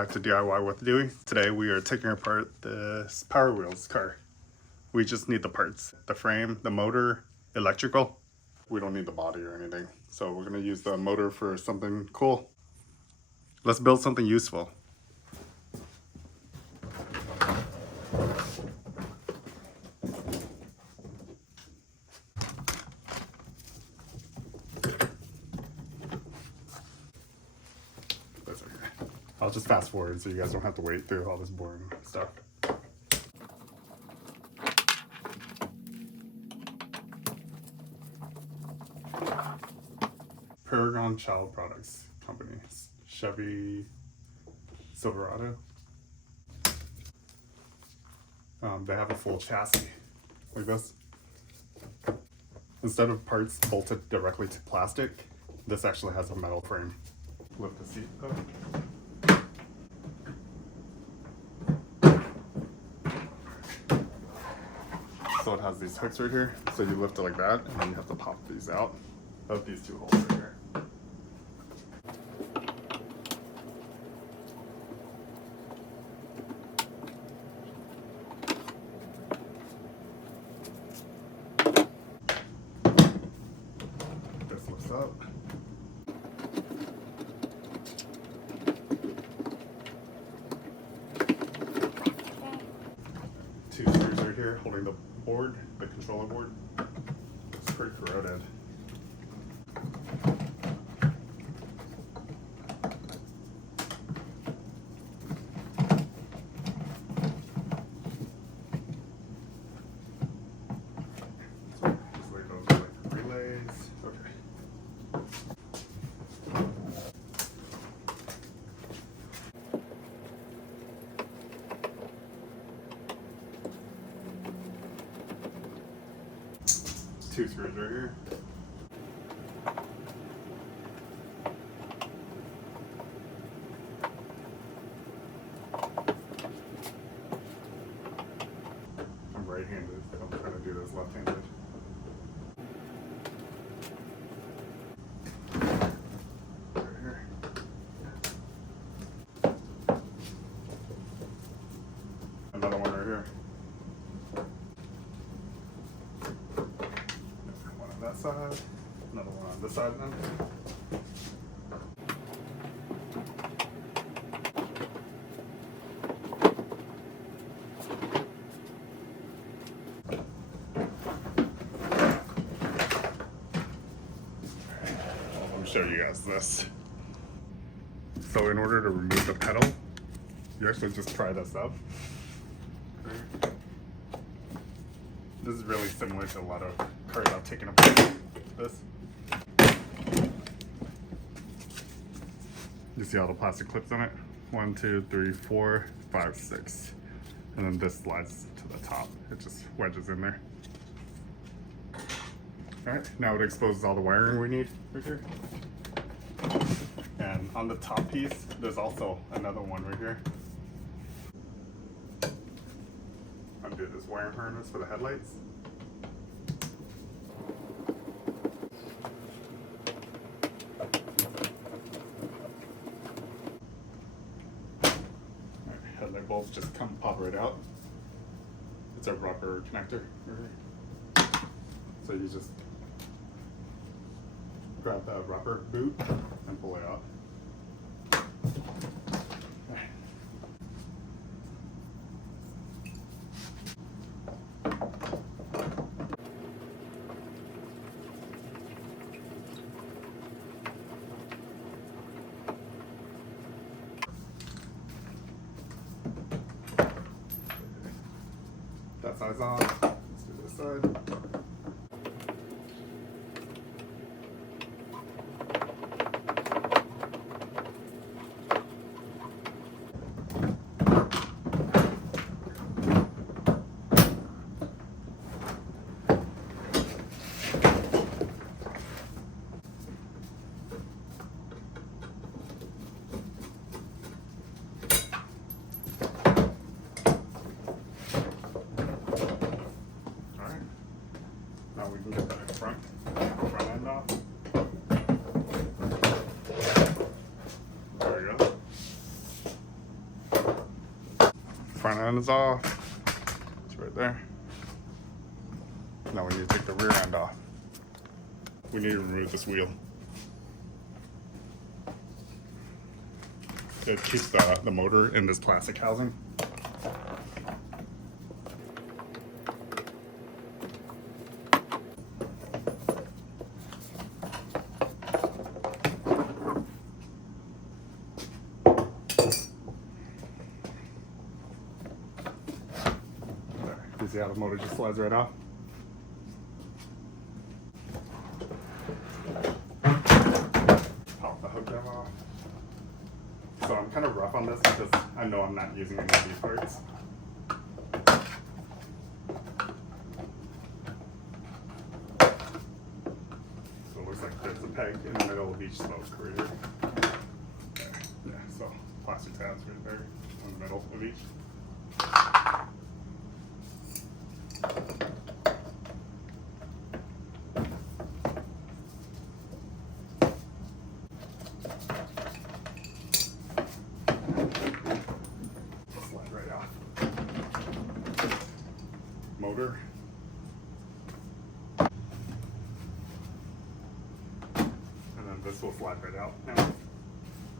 back to DIY with Dewey. Today we are taking apart this Power Wheels car. We just need the parts. The frame, the motor, electrical. We don't need the body or anything. So we're gonna use the motor for something cool. Let's build something useful. That's okay. I'll just fast forward so you guys don't have to wait through all this boring stuff. Paragon Child Products Company, Chevy Silverado. They have a full chassis like this. Instead of parts bolted directly to plastic, this actually has a metal frame. Lift the seat up. So it has these hooks right here, so you lift it like that, and then you have to pop these out of these two holes right here. This lifts up. Two screws right here holding the board, the controller board. It's pretty corroded. So just lay those like relays. Okay. Two screws right here. I'm right-handed, but I'm trying to do this left-handed. Right here. Another one right here. One on that side, another one on this side then. Let me show you guys this. So in order to remove the pedal, you actually just try this up. This is really similar to a lot of cars I've taken apart. This. You see all the plastic clips on it? 1, 2, 3, 4, 5, 6. And then this slides to the top. It just wedges in there. Alright, now it exposes all the wiring we need right here. And on the top piece, there's also another one right here. Undo this wiring harness for the headlights. Headlight bolts just come pop right out. It's a rubber connector right here. So you just grab the rubber boot and pull it out. That side's on. Let's do this side. front end is off. It's right there. Now we need to take the rear end off. We need to remove this wheel. It keeps the motor in this plastic housing. You see how the motor just slides right off? Pop the hook down off. So I'm kind of rough on this because I know I'm not using any of these parts. So it looks like there's a peg in the middle of each spoke right here. Okay. Yeah, so plastic tabs right there in the middle of each. Slide right off. Motor. And then this will slide right out now.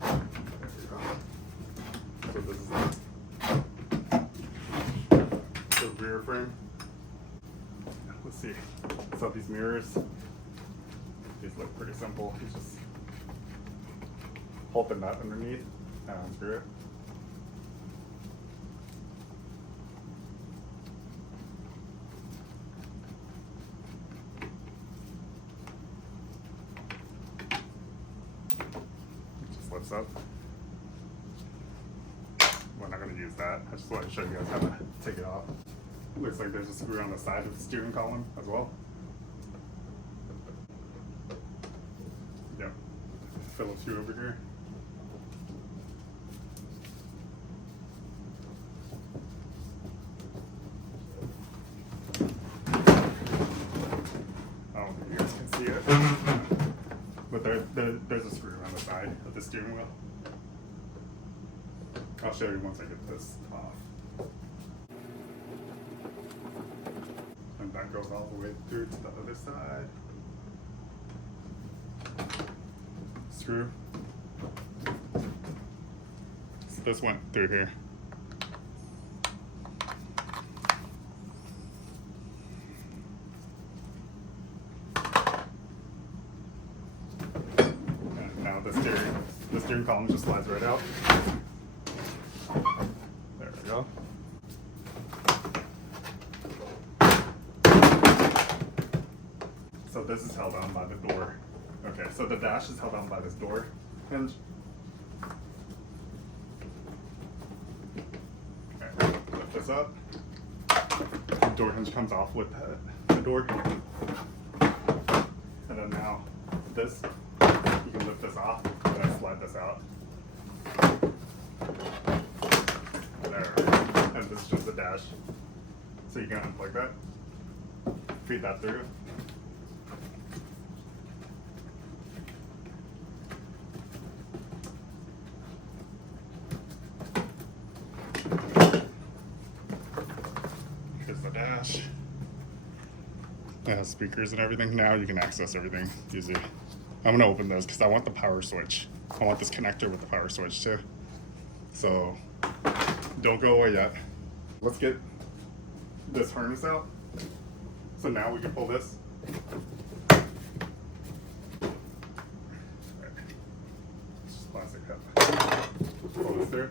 There we go. So this is the rear frame. Let's see. So these mirrors, these look pretty simple. You just hold the nut underneath and unscrew it. It just lifts up. We're not going to use that. I just wanted to show you guys how to take it off. Looks like there's a screw on the side of the steering column as well. Yep. Phillips screw over here. I don't think you guys can see it. But there's a screw on the side of the steering wheel. I'll show you once I get this off. And that goes all the way through to the other side. Screw. So this went through here. And now the steering column just slides right out. There we go. So this is held on by the door. Okay, so the dash is held on by this door hinge. Okay, lift this up. The door hinge comes off with the door. And then now this, you can lift this off and then slide this out. There. And this is just the dash. So you can unplug that, feed that through. Here's the dash. It has speakers and everything. Now you can access everything easy. I'm gonna open this because I want the power switch. I want this connector with the power switch too. So don't go away yet. Let's get this harness out. So now we can pull this. It's just plastic cup. Pull this through.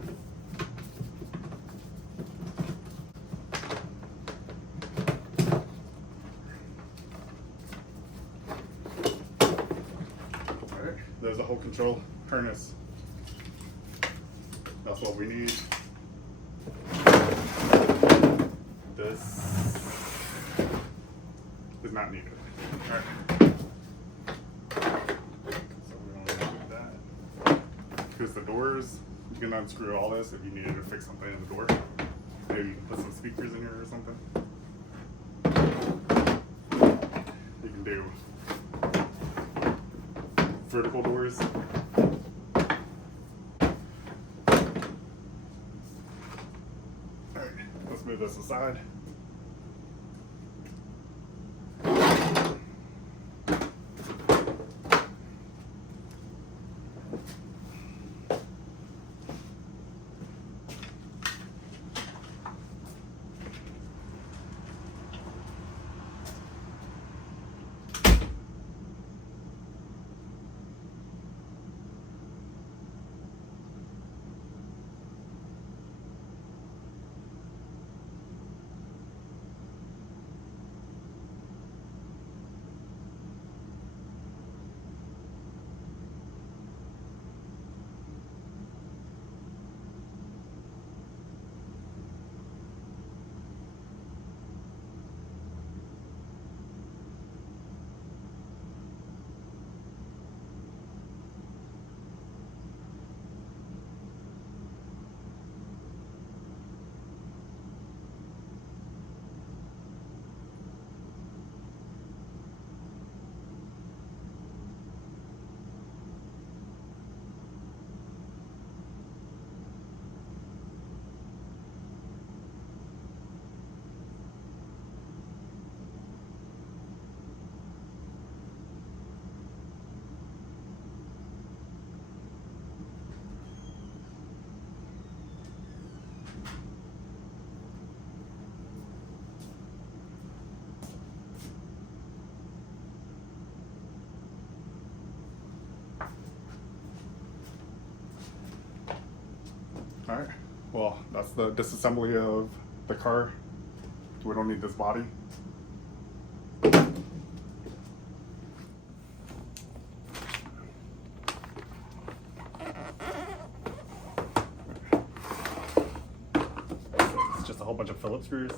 Alright, there's a whole control harness. That's what we need. This is not needed. Alright. So we don't need that. Here's the doors. You can unscrew all this if you needed to fix something in the door. Maybe you can put some speakers in here or something. You can do vertical doors. Alright. this aside. Alright, well, that's the disassembly of the car. We don't need this body. It's just a whole bunch of Phillips screws.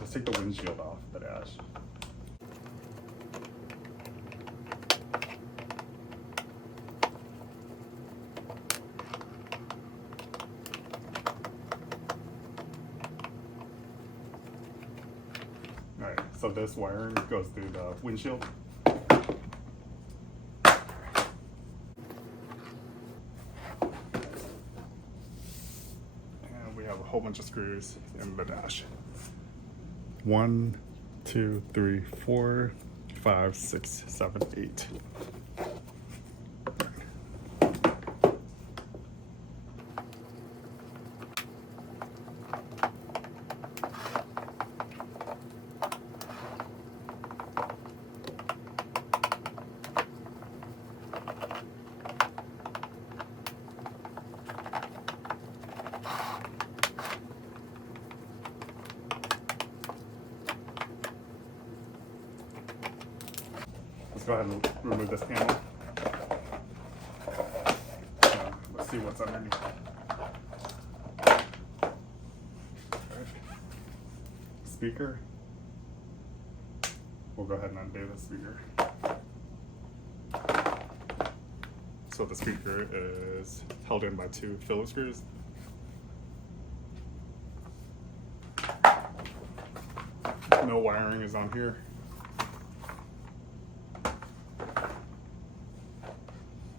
Let's take the windshield off the dash. Alright, so this wiring goes through the windshield. And we have a whole bunch of screws in the dash. 1, 2, 3, 4, 5, 6, 7, 8. Let's go ahead and remove this panel. Let's see what's underneath. Right. Speaker. We'll go ahead and undo the speaker. So the speaker is held in by 2 Phillips screws. No wiring is on here.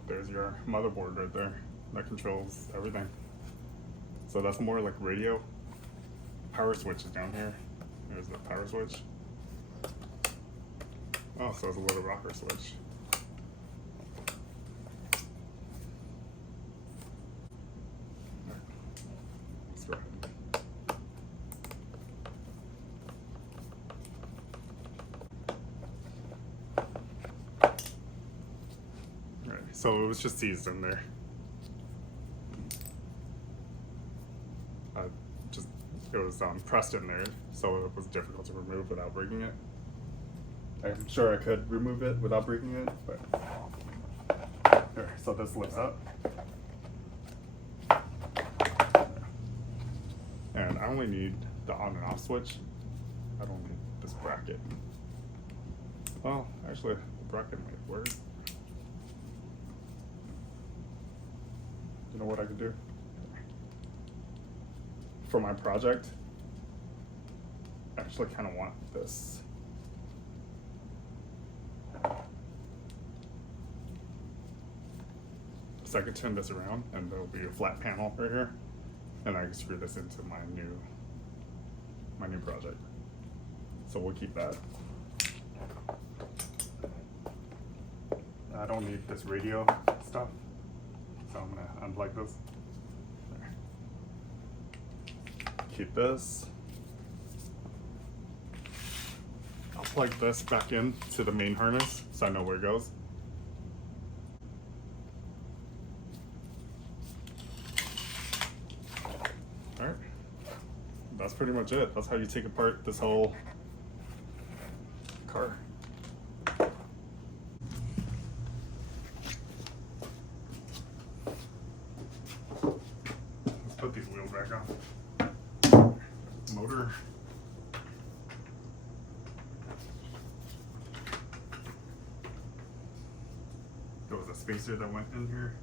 There's your motherboard right there that controls everything. So that's more like radio. Power switch is down here. There's the power switch. Oh, so it's a little rocker switch. Let's go ahead. So it was just seized in there. It was pressed in there, so it was difficult to remove without breaking it. I'm sure I could remove it without breaking it, but here, so this lifts up. And I only need the on and off switch. I don't need this bracket. Well, actually, the bracket might work. You know what I could do? For my project, I actually kind of want this. So I could turn this around and there'll be a flat panel right here. and I can screw this into my new project. So we'll keep that. I don't need this radio stuff, so I'm gonna unplug this. There. Keep this. I'll plug this back in to the main harness so I know where it goes. Alright. That's pretty much it. That's how you take apart this whole car. Let's put these wheels back on. Motor. There was a spacer that went in here.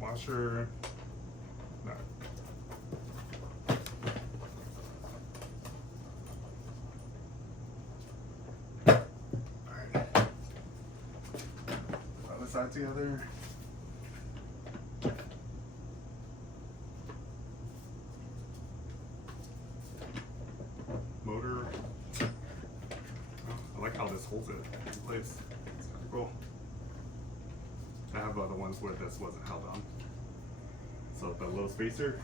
Washer. No. Alright. Other side together. Motor. I like how this holds it in place. It's kind of cool. I have other ones where this wasn't held on. So the little spacer.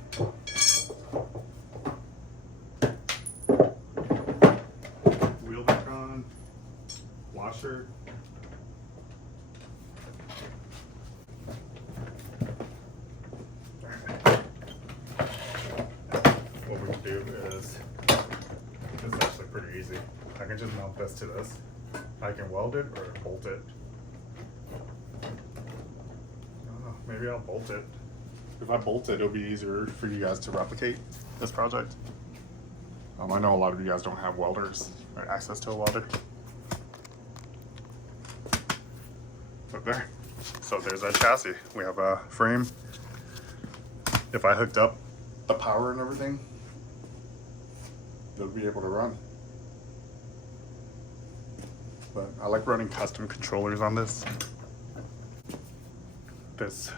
Wheel back on. Washer. What we can do is, it's actually pretty easy. I can just mount this to this. I can weld it or bolt it. Maybe I'll bolt it. If I bolt it, it'll be easier for you guys to replicate this project. I know a lot of you guys don't have welders or access to a welder. But there. So there's our chassis. We have a frame. If I hooked up the power and everything, it'll be able to run. But I like running custom controllers on this. This